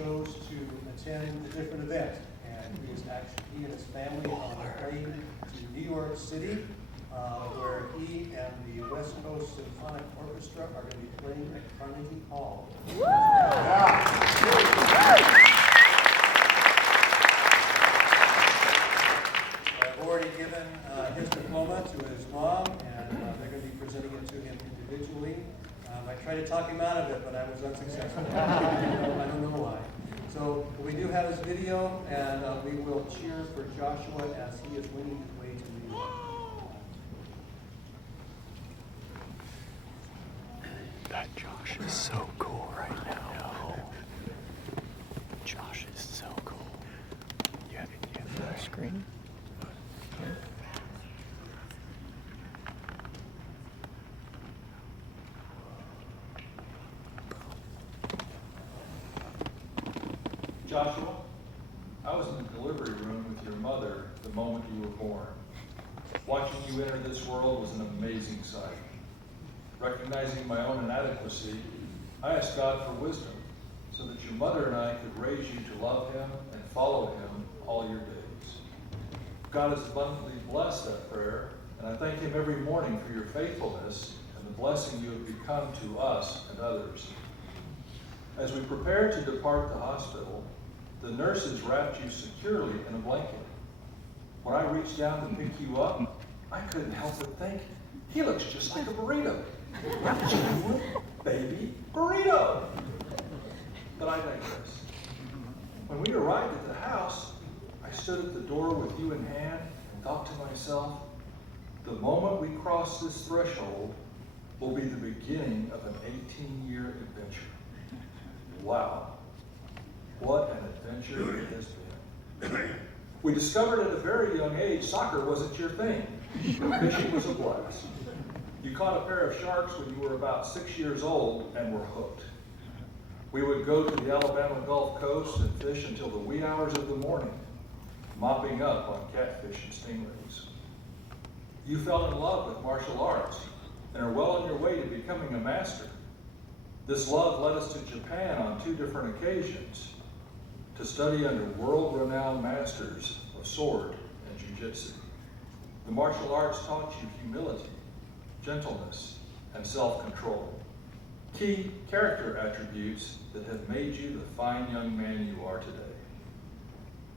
chose to attend a different event. And he and his family are on a plane to New York City, where he and the West Coast Symphonic Orchestra are going to be playing at Carnegie Hall. I've already given his diploma to his mom, and they're going to be presenting it to him individually. I tried to talk him out of it, but I was unsuccessful. I don't know why. So we do have his video, and we will cheer for Joshua as he is winning his way to New York. That Josh is so cool right now. Josh is so cool. You have the screen? Joshua, I was in the delivery room with your mother the moment you were born. Watching you enter this world was an amazing sight. Recognizing my own inadequacy, I asked God for wisdom so that your mother and I could raise you to love Him and follow Him all your days. God has abundantly blessed that prayer, and I thank Him every morning for your faithfulness and the blessing you have become to us and others. As we prepared to depart the hospital, the nurses wrapped you securely in a blanket. When I reached down to pick you up, I couldn't help but think, he looks just like a burrito. Genuine baby burrito. But I digress. When we arrived at the house, I stood at the door with you in hand and thought to myself, the moment we cross this threshold will be the beginning of an 18-year adventure. Wow. What an adventure it has been. We discovered at a very young age soccer wasn't your thing. Fishing was a blast. You caught a pair of sharks when you were about 6 years old and were hooked. We would go to the Alabama Gulf Coast and fish until the wee hours of the morning, mopping up on catfish and stingrays. You fell in love with martial arts and are well on your way to becoming a master. This love led us to Japan on 2 different occasions to study under world-renowned masters of sword and jiu-jitsu. The martial arts taught you humility, gentleness, and self-control. Key character attributes that have made you the fine young man you are today.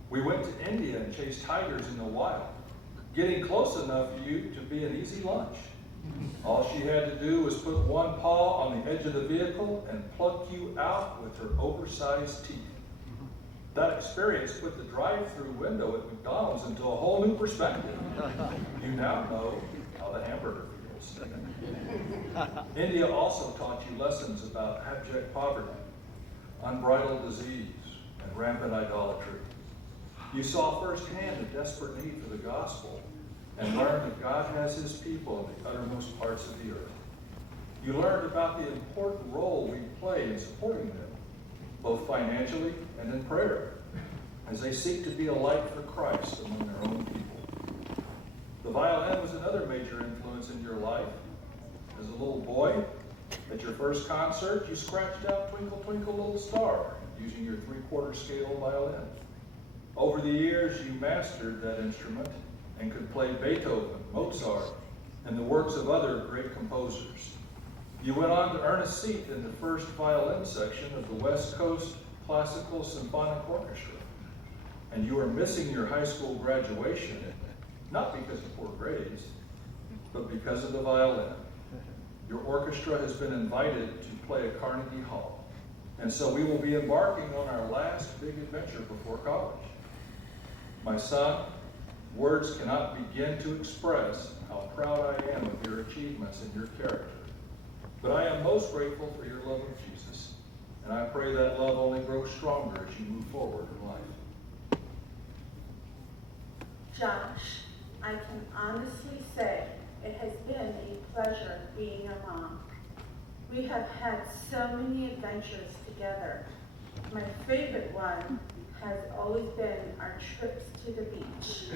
We went to India and chased tigers in the wild, getting close enough for you to be an easy lunch. All she had to do was put one paw on the edge of the vehicle and pluck you out with her oversized teeth. That experience put the drive-through window at McDonald's into a whole new perspective. You now know how the hamburger feels. India also taught you lessons about abject poverty, unbridled disease, and rampant idolatry. You saw firsthand the desperate need for the gospel and learned that God has His people in the uttermost parts of the earth. You learned about the important role we play in supporting them, both financially and in prayer, as they seek to be a light for Christ among their own people. The violin was another major influence in your life. As a little boy, at your first concert, you scratched out Twinkle, Twinkle, Little Star using your 3/4 scale violin. Over the years, you mastered that instrument and could play Beethoven, Mozart, and the works of other great composers. You went on to earn a seat in the first violin section of the West Coast Classical Symphonic Orchestra. And you are missing your high school graduation, not because of poor grades, but because of the violin. Your orchestra has been invited to play at Carnegie Hall. And so we will be embarking on our last big adventure before college. My son, words cannot begin to express how proud I am of your achievements and your character. But I am most grateful for your love of Jesus, and I pray that love only grows stronger as you move forward in life. Josh, I can honestly say it has been a pleasure being a mom. We have had so many adventures together. My favorite one has always been our trips to the beach.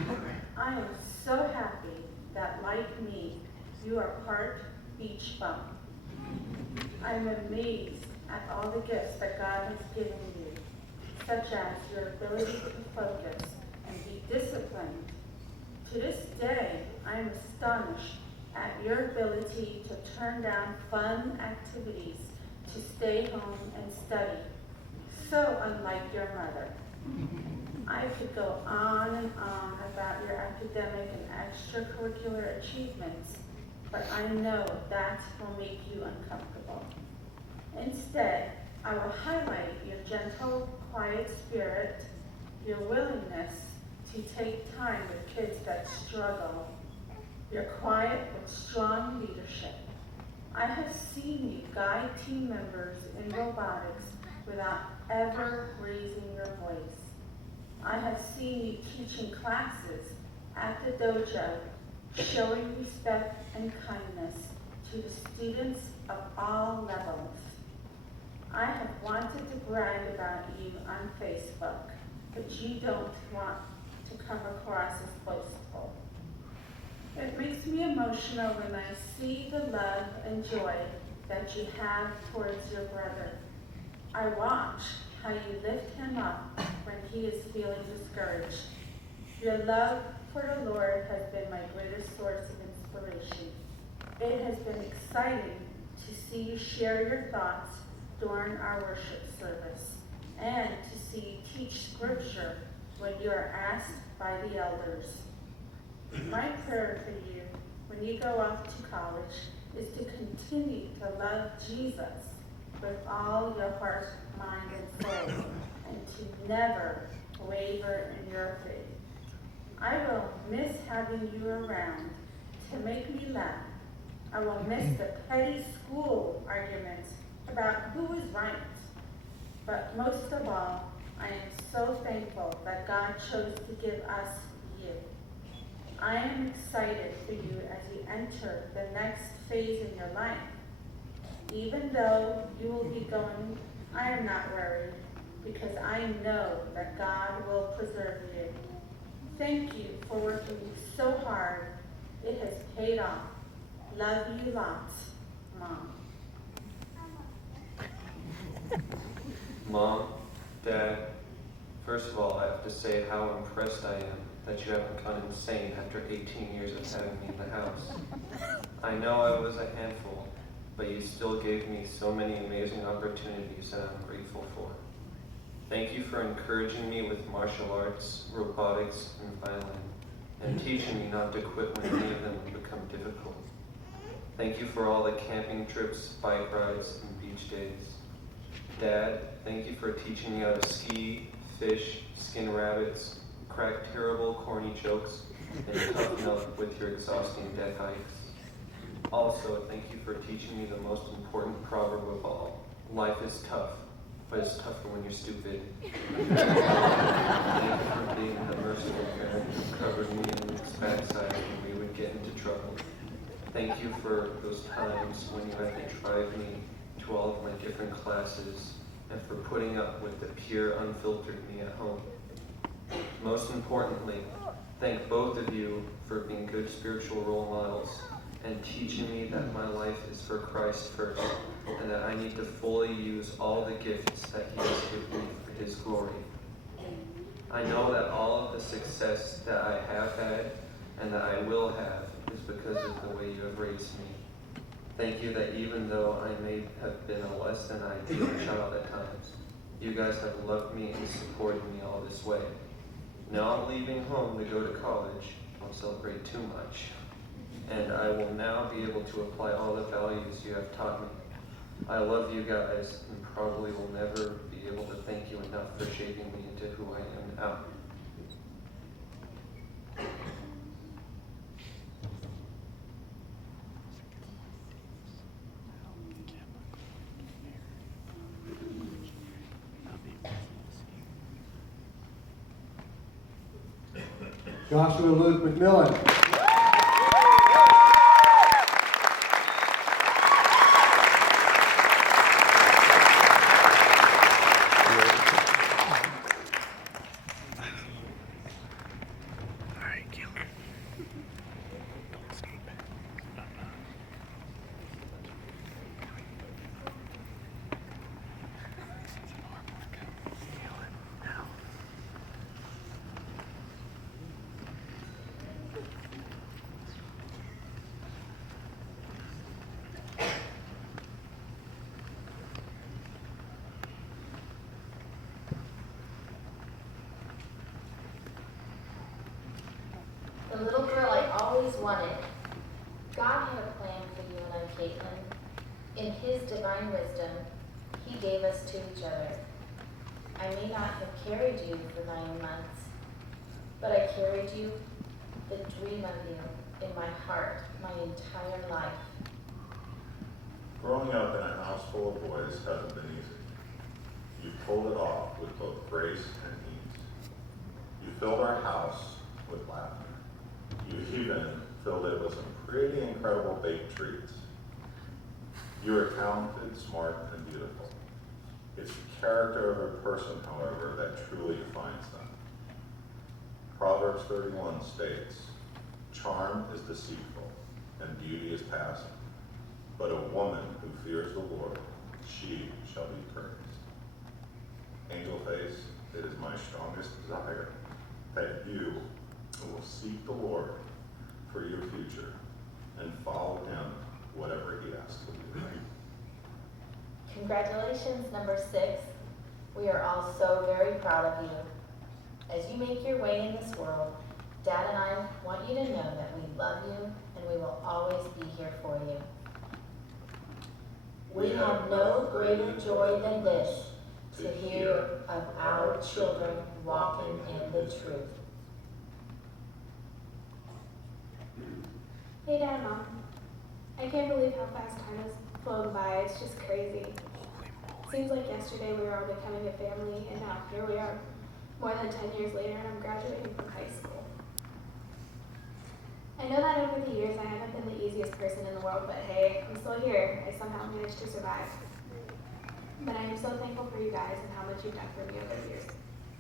I am so happy that, like me, you are part beach bum. I'm amazed at all the gifts that God has given you. such as your ability to focus and be disciplined. To this day, I am astonished at your ability to turn down fun activities to stay home and study. So unlike your mother. I could go on and on about your academic and extracurricular achievements, but I know that will make you uncomfortable. Instead, I will highlight your gentle, quiet spirit, your willingness to take time with kids that struggle, your quiet but strong leadership. I have seen you guide team members in robotics without ever raising your voice. I have seen you teaching classes at the dojo, showing respect and kindness to the students of all levels. I have wanted to brag about you on Facebook, but you don't want to come across as boastful. It makes me emotional when I see the love and joy that you have towards your brother. I watch how you lift him up when he is feeling discouraged. Your love for the Lord has been my greatest source of inspiration. It has been exciting to see you share your thoughts during our worship service and to see you teach scripture when you are asked by the elders. My prayer for you when you go off to college is to continue to love Jesus with all your heart, mind, and soul, and to never waver in your faith. I will miss having you around to make me laugh. I will miss the petty school arguments about who is right. But most of all, I am so thankful that God chose to give us you. I am excited for you as you enter the next phase in your life. Even though you will be going, I am not worried because I know that God will preserve you. Thank you for working so hard. It has paid off. Love you lots, Mom. Mom, Dad, first of all, I have to say how impressed I am that you haven't gone insane after 18 years of having me in the house. I know I was a handful, but you still gave me so many amazing opportunities that I'm grateful for. Thank you for encouraging me with martial arts, robotics, and violin, and teaching me not to quit when any of them would become difficult. Thank you for all the camping trips, bike rides, and beach days. Dad, thank you for teaching me how to ski, fish, skin rabbits, crack terrible, corny jokes, and toughen up with your exhausting death hikes. Also, thank you for teaching me the most important proverb of all. Life is tough, but it's tougher when you're stupid. Thank you for being the merciful parent who covered me in its backside when we would get into trouble. Thank you for those times when you had to drive me to all of my different classes and for putting up with the pure, unfiltered me at home. Most importantly, thank both of you for being good spiritual role models and teaching me that my life is for Christ first and that I need to fully use all the gifts that He has given me for His glory. I know that all of the success that I have had and that I will have is because of the way you have raised me. Thank you that even though I may have been a less than ideal child at times, you guys have loved me and supported me all this way. Now I'm leaving home to go to college. Don't celebrate too much. And I will now be able to apply all the values you have taught me. I love you guys and probably will never be able to thank you enough for shaping me into who I am now. Joshua Luke McMillan. In his divine wisdom, he gave us to each other. I may not have carried you for 9 months, but I carried you, the dream of you, in my heart, my entire life. Growing up in a house full of boys hasn't been easy. You pulled it off with both grace and ease. You filled our house with laughter. You even filled it with some pretty incredible baked treats. You are talented, smart, and beautiful. It's the character of a person, however, that truly defines them. Proverbs 31 states, "Charm is deceitful, and beauty is passing. But a woman who fears the Lord, she shall be praised." Angel Face, it is my strongest desire that you will seek the Lord for your future and follow him whatever he asks of you. Congratulations, number 6. We are all so very proud of you. As you make your way in this world, Dad and I want you to know that we love you and we will always be here for you. We have no greater joy than this, to hear of our children walking in the truth. Hey Dad, Mom. I can't believe how fast time has flown by. It's just crazy. Seems like yesterday we were all becoming a family, and now here we are, more than 10 years later, and I'm graduating from high school. I know that over the years I haven't been the easiest person in the world, but hey, I'm still here. I somehow managed to survive. But I am so thankful for you guys and how much you've done for me over the years,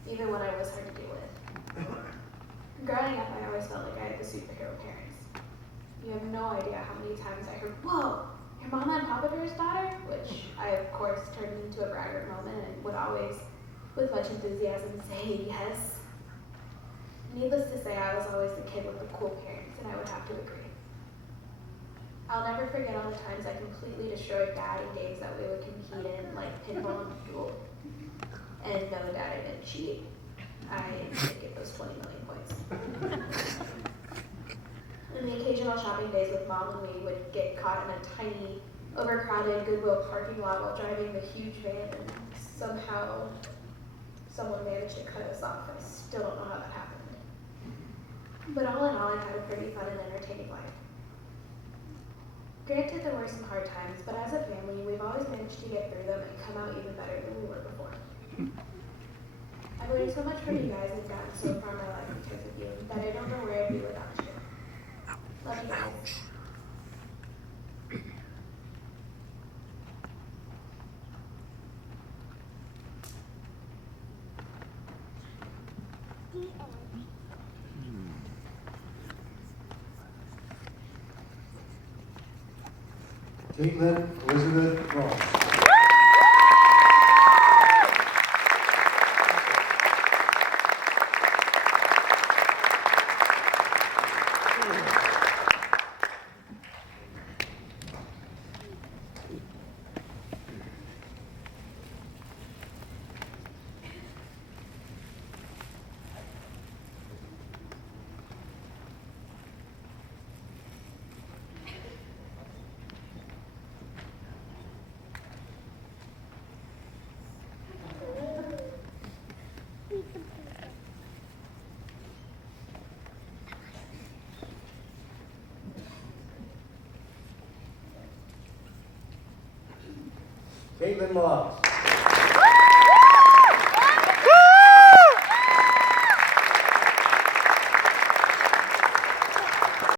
even when I was hard to deal with. Growing up, I always felt like I had the superhero parents. You have no idea how many times I heard, "Whoa, your mom and Papa Bear's daughter?" Which I, of course, turned into a braggart moment and would always, with much enthusiasm, say yes. Needless to say, I was always the kid with the cool parents, and I would have to agree. I'll never forget all the times I completely destroyed Dad in games that we would compete in, like pinball and duel. And no, Dad, I didn't cheat. I didn't get those 20 million points. And the occasional shopping days with Mom when we would get caught in a tiny, overcrowded Goodwill parking lot while driving the huge van, and somehow someone managed to cut us off. I still don't know how that happened. But all in all, I've had a pretty fun and entertaining life. Granted, there were some hard times, but as a family, we've always managed to get through them and come out even better than we were before. I've learned so much from you guys and gotten so far in my life because of you that I don't know where I'd be without you. Love you guys. Caitlin Elizabeth Ross. Caitlin Moss.